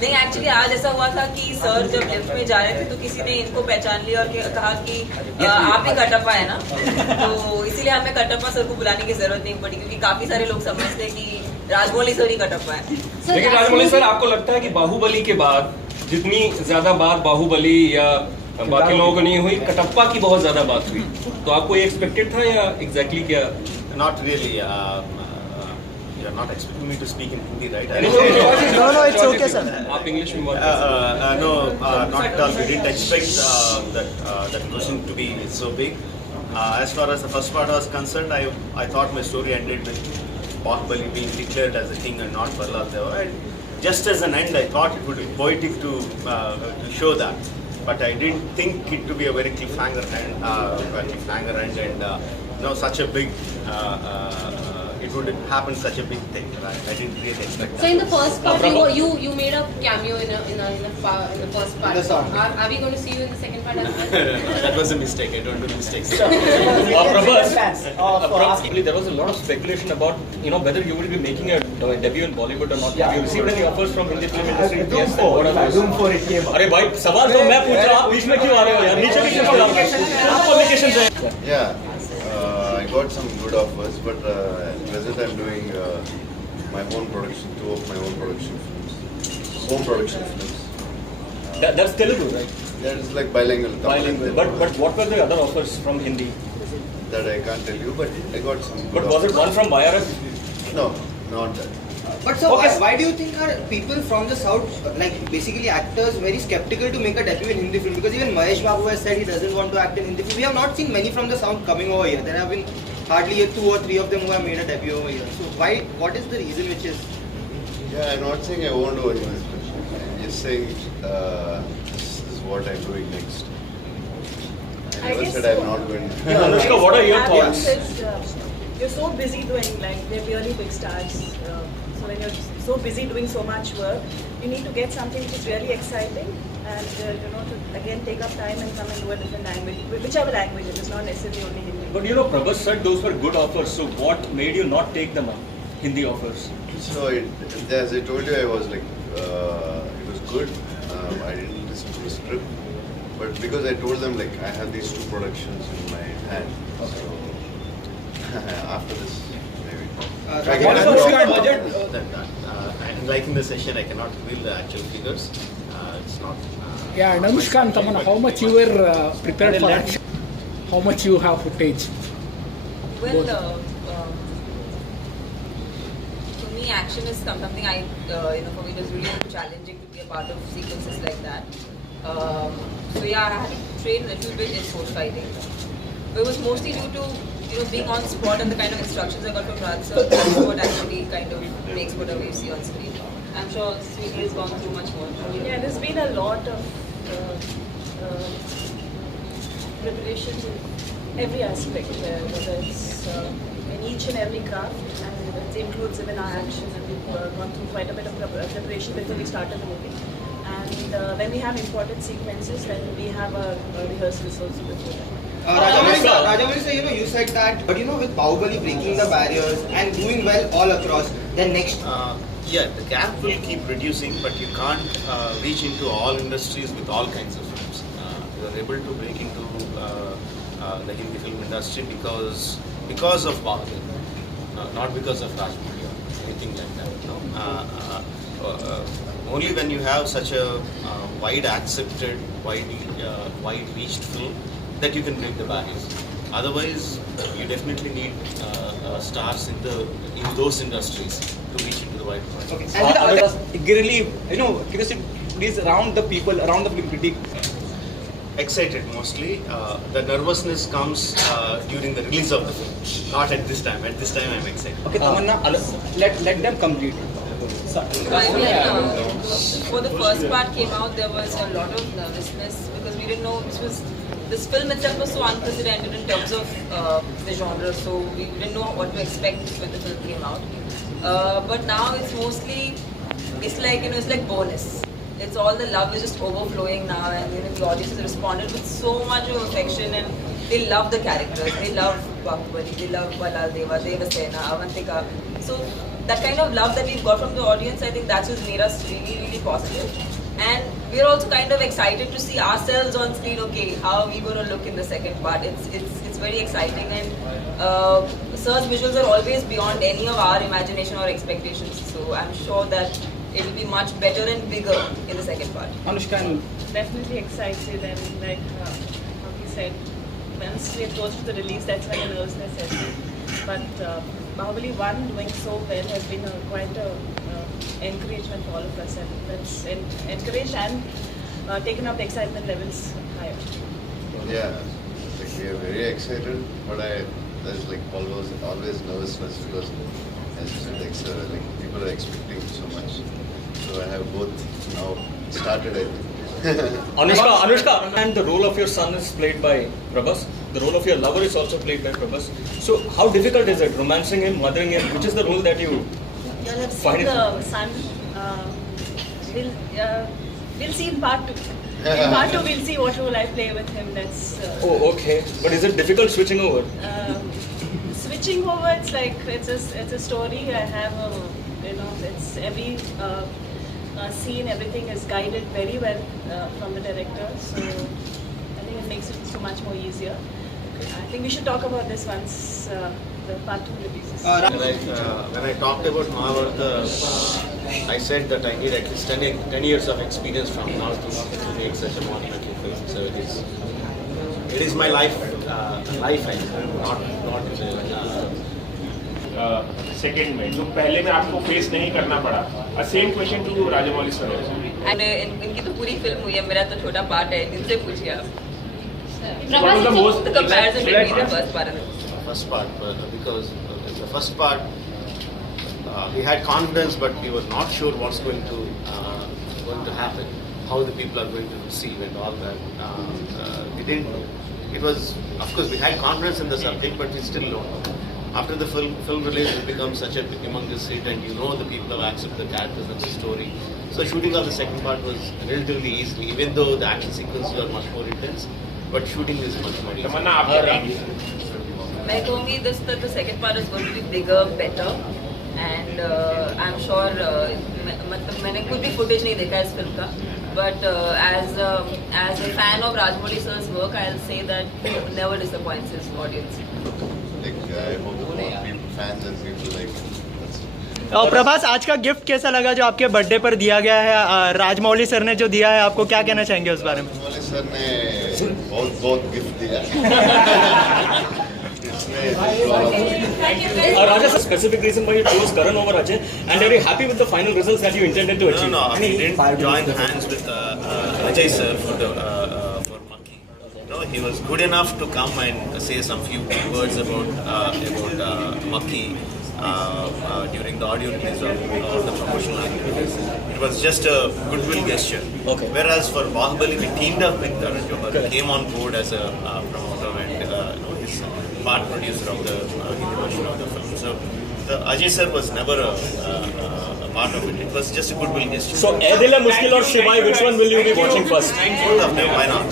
नहीं एक्चुअली आज ऐसा हुआ था कि सर जब लिफ्ट में जा रहे थे तो किसी ने इनको पहचान लिया और कहा कि आप ही कटप्पा है ना, तो इसीलिए हमें कटप्पा सर को बुलाने की जरूरत नहीं पड़ी क्योंकि काफी सारे लोग समझते हैं कि राजमौली सर ही कटप्पा है। लेकिन राजमौली सर, आपको लगता है कि बाहुबली के बाद जितनी ज्यादा बात बाहुबली या बाकी लोगों को नहीं हुई, कटप्पा की बहुत ज्यादा बात हुई, तो आपको ये एक्सपेक्टेड था या एग्जैक्टली क्या? Not really. You're not expecting me to speak in Hindi, right? No, it's okay, sir. आप इंग्लिश में बात No, not at all. We didn't expect that question to be so big. As far as the first part was concerned, I thought my story ended with Bahubali being declared as a king and not Prahlad Deva. And just as an end, I thought it would be poetic to show that. But I didn't think it to be a very cliffhanger end, and such a big. It would happen such a big thing, right? I didn't really expect that. So in the first part, you made a cameo in the first part. Are we going to see you in the second part as well? That was a mistake. I don't do mistakes. Prabhas, there was a lot of speculation about whether you will be making a debut in Bollywood or not. Have you received any offers from Hindi film industry? Yes. What are those? Doom for it came. अरे भाई सवाल तो मैं पूछ रहा हूँ, बीच में क्यों आ रहे हो यार? नीचे भी क्यों आ रहे हो? आपको applications हैं? Yeah, I got some good offers, but at present I'm doing my own production, two of my own production films, home production films. That's Telugu, right? That is like bilingual. Bilingual. But what were the other offers from Hindi? That I can't tell you, but I got some. Good But was it one from Bharat? No, not that. But so why do you think are people from the south, like basically actors, very skeptical to make a debut in Hindi film? Because even Mahesh Babu has said he doesn't want to act in Hindi film. We have not seen many from the south coming over here. There have been hardly 2 or 3 of them who have made a debut over here. So what is the reason which is? Yeah, I'm not saying I won't do anything special. I'm just saying this is what I'm doing next. I never said I'm not going. Anushka, what are your thoughts? You're so busy doing, like, they're really big stars. So when you're so busy doing so much work, you need to get something which is really exciting and, to again take up time and come and do a different language, whichever language it is, not necessarily only Hindi. But Prabhas said those were good offers, so what made you not take them up? Hindi offers? So as I told you, I was like, it was good. I didn't listen to the script, but because I told them like I have these 2 productions in my hand, so after this maybe. I'm liking the session. I cannot reveal the actual figures. It's not. Yeah, and Anushka and Tamanna, how much you were prepared for action? How much you have footage? Well, for me, action is something for me it was really challenging to be a part of sequences like that. So yeah, I had to train a little bit in sword fighting, but it was mostly due to being on spot and the kind of instructions I got from Raj sir. That's what actually kind of makes whatever you see on screen. I'm sure Sweetie has gone through much more. Yeah, there's been a lot of preparation in every aspect, whether it's in each and every craft, and it includes even our action, and we've gone through quite a bit of preparation before we started the movie. And when we have important sequences, then we have a rehearsals also before that. Rajamouli sir, you said that, but with Bahubali breaking the barriers and doing well all across, then next. Yeah, the gap will keep reducing, but you can't reach into all industries with all kinds of films. You are able to break into the Hindi film industry because of Bahubali, not because of Rajmouli or anything like that. Only when you have such a wide accepted, wide reached film that you can break the barriers. Otherwise, you definitely need stars in those industries to reach into the wide audience. Okay. Really, curiosity is around the people, around the film critique. Excited mostly. The nervousness comes during the release of the film, not at this time. At this time, I'm excited. Okay, Tamanna, let them complete. Before the first part came out, there was a lot of nervousness because we didn't know this film itself was so unprecedented in terms of the genre, so we didn't know what to expect when the film came out. But now it's mostly, it's like bonus. It's all the love is just overflowing now, and the audience has responded with so much of affection, and they love the characters. They love Bahubali, they love Balal Deva, Devasena, Avantika. So that kind of love that we've got from the audience, I think that's just made us really, really positive. And we're also kind of excited to see ourselves on screen. Okay, how are we going to look in the second part? It's very exciting, and Sir's visuals are always beyond any of our imagination or expectations. So I'm sure that it will be much better and bigger in the second part. Anushka, Definitely excited, and like how he said, once we are close to the release, that's when the nervousness sets in. But Bahubali 1 doing so well has been quite a encouragement for all of us, and that's encouraged and taken up the excitement levels higher. Yeah, like we are very excited, but there's like always nervousness because, as you said, like people are expecting so much. So I have both now started. I think. Anushka, and the role of your son is played by Prabhas. The role of your lover is also played by Prabhas. So how difficult is it romancing him, mothering him? Which is the role that you You'll have find seen it? the son. We'll see in part 2. In part 2, we'll see what role I play with him. That's. Oh, okay. But is it difficult switching over? Switching over, it's like it's a story. I have it's every scene, everything is guided very well from the director. So I think it makes it so much more easier. I think we should talk about this once the part 2 releases. When I talked about Mahabharata, I said that I need at least 10 years of experience from now to make such a monumental film. So it is my life, I think, not second में जो पहले में आपको face नहीं करना पड़ा. Same question to Rajamouli sir. And इनकी तो पूरी फिल्म हुई है, मेरा तो छोटा पार्ट है, इनसे पूछिए आप. What was the most The comparison between the first part and the first part, because the first part we had confidence, but we were not sure what's going to happen, how the people are going to receive and all that. We didn't know. It was, of course, we had confidence in the subject, but we still don't know. After the film release, it becomes such a humongous hit, and you know the people have accepted the characters and the story. So shooting of the second part was relatively easy, even though the action sequences were much more intense. But shooting is much more easy. तमन्ना आप क्या कहेंगी? मैं कहूँगी the second part is going to be bigger, better, and I'm sure मतलब मैंने कुछ भी footage नहीं देखा इस फिल्म का, but as a fan of Rajamouli sir's work, I'll say that he never disappoints his audience. Like I hope people, fans and people like. और प्रभास, आज का गिफ्ट कैसा लगा जो आपके बर्थडे पर दिया गया है? राजमौली सर ने जो दिया है, आपको क्या कहना चाहेंगे उस बारे में? राजमौली सर ने बहुत गिफ्ट दिया. Raja, a specific reason why you chose Karan over Ajay, and are you happy with the final results that you intended to achieve? No, we didn't join hands with Ajay sir for Monkey. No, he was good enough to come and say some few words about Monkey during the audio release or the promotional activities. It was just a goodwill gesture. Okay. Whereas for Bahubali, we teamed up with Karan Johar. He came on board as a promoter and his part producer of the Hindi version of the film. So the Ajay sir was never a part of it. It was just a goodwill gesture. So, Ae Dil Hai Mushkil or Shivai, which one will you be watching first? Both of them, why not?